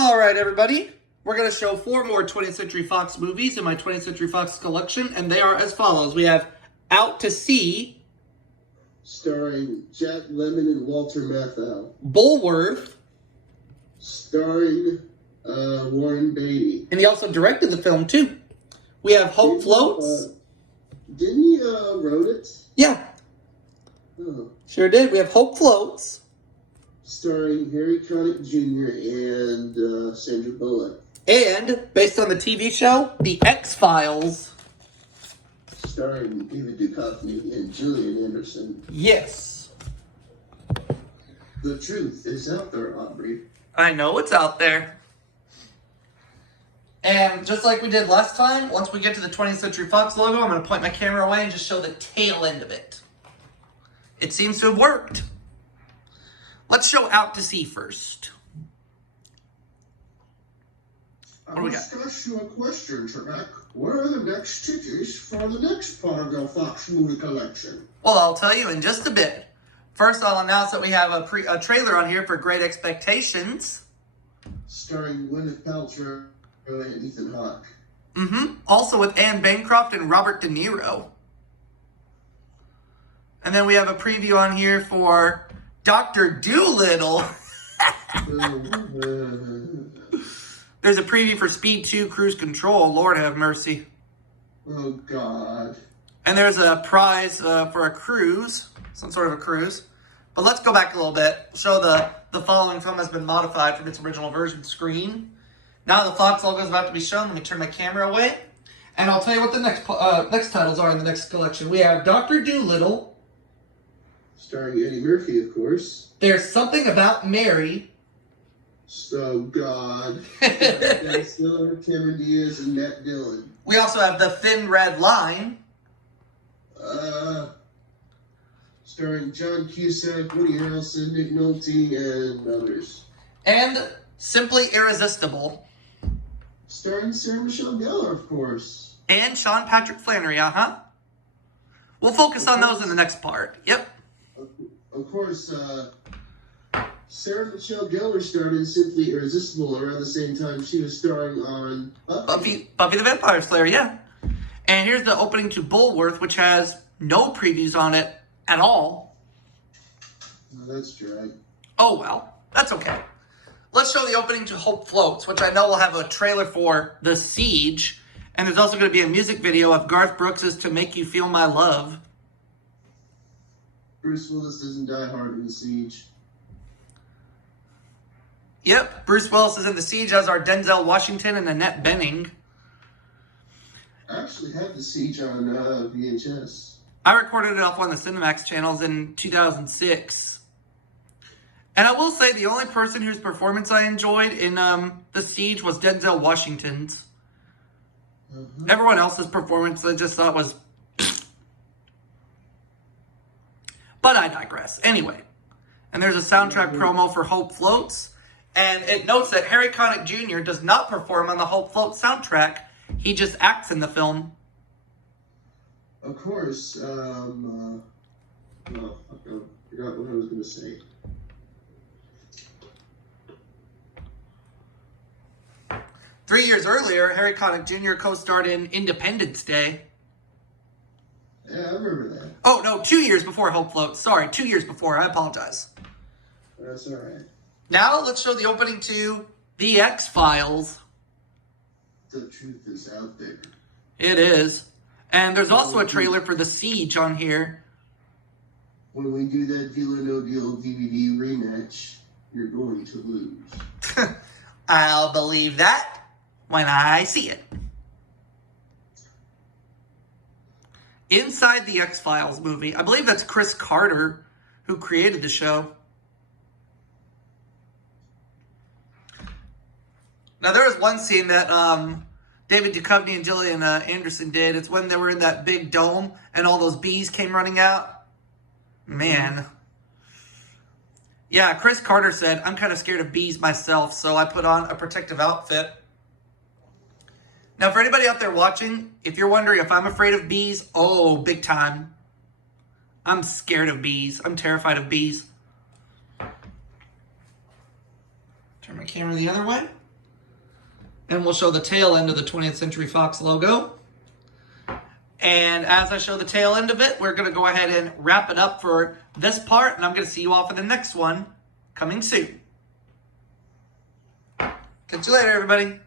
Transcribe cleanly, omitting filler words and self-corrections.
All right, everybody. We're going to show 4 more 20th Century Fox movies in my 20th Century Fox collection, and they are as follows. We have Out to Sea, starring Jack Lemmon and Walter Matthau. Bulworth, starring Warren Beatty. and he also directed the film, too. We have Hope Floats. Didn't he wrote it? Yeah. Oh. Sure did. We have Hope Floats. Starring Harry Connick Jr. and Sandra Bullock. And, based on the TV show, The X-Files. Starring David Duchovny and Gillian Anderson. Yes. The truth is out there, Aubrey. I know it's out there. And just like we did last time, once we get to the 20th Century Fox logo, I'm going to point my camera away and just show the tail end of it. It seems to have worked. Let's show Out to Sea first. What do we got? I'll ask you a question, Trebek. Where are the next tickets for the next part of the Fox movie collection? Well, I'll tell you in just a bit. First, I'll announce that we have a trailer on here for Great Expectations. Starring Gwyneth Paltrow and Ethan Hawke. Also with Anne Bancroft and Robert De Niro. And then we have a preview on here for Dr. Dolittle. There's a preview for Speed 2 Cruise Control. Lord have mercy. Oh, God. And there's a prize for a cruise. Some sort of a cruise. But let's go back a little bit. Show the following film has been modified from its original version screen. Now the Fox logo is about to be shown. Let me turn my camera away. And I'll tell you what the next titles are in the next collection. We have Dr. Dolittle. Starring Eddie Murphy, of course. There's Something About Mary. So, God. Ben Stiller, Cameron Diaz, and Matt Dillon. We also have The Thin Red Line. Starring John Cusack, Woody Harrelson, Nick Nolte, and others. And Simply Irresistible. Starring Sarah Michelle Gellar, of course. And Sean Patrick Flannery, We'll focus on those in the next part. Yep. Of course, Sarah Michelle Gellar starred in Simply Irresistible around the same time she was starring on Buffy the Vampire Slayer, yeah. And here's the opening to Bulworth, which has no previews on it at all. Oh, that's right. Oh, well. That's okay. Let's show the opening to Hope Floats, which I know will have a trailer for The Siege. And there's also going to be a music video of Garth Brooks' To Make You Feel My Love. Bruce Willis doesn't die hard in The Siege. Yep, Bruce Willis is in The Siege, as are Denzel Washington and Annette Bening. I actually have The Siege on VHS. I recorded it off one of the Cinemax channels in 2006. And I will say the only person whose performance I enjoyed in The Siege was Denzel Washington's. Everyone else's performance I just thought was... But I digress. Anyway, and there's a soundtrack promo for Hope Floats. And it notes that Harry Connick Jr. does not perform on the Hope Floats soundtrack. He just acts in the film. Of course, I forgot what I was going to say. Three years earlier, Harry Connick Jr. co-starred in Independence Day. Yeah, I remember that. Oh, no, 2 years before Hope Floats. Sorry, 2 years before. I apologize. That's all right. Now, let's show the opening to The X-Files. The truth is out there. It is. And there's also a trailer for The Siege on here. When we do that Deal or No Deal DVD rematch, you're going to lose. I'll believe that when I see it. Inside the X-Files movie, I believe that's Chris Carter who created the show. Now, there was one scene that David Duchovny and Gillian Anderson did. It's when they were in that big dome and all those bees came running out. Man. Yeah, Chris Carter said, I'm kind of scared of bees myself, so I put on a protective outfit. Now, for anybody out there watching, if you're wondering if I'm afraid of bees, oh, big time. I'm scared of bees. I'm terrified of bees. Turn my camera the other way. And we'll show the tail end of the 20th Century Fox logo. And as I show the tail end of it, we're going to go ahead and wrap it up for this part. And I'm going to see you all for the next one coming soon. Catch you later, everybody.